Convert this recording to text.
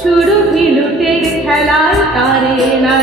মেলায় সুরভি লুটের খেলায় তারে না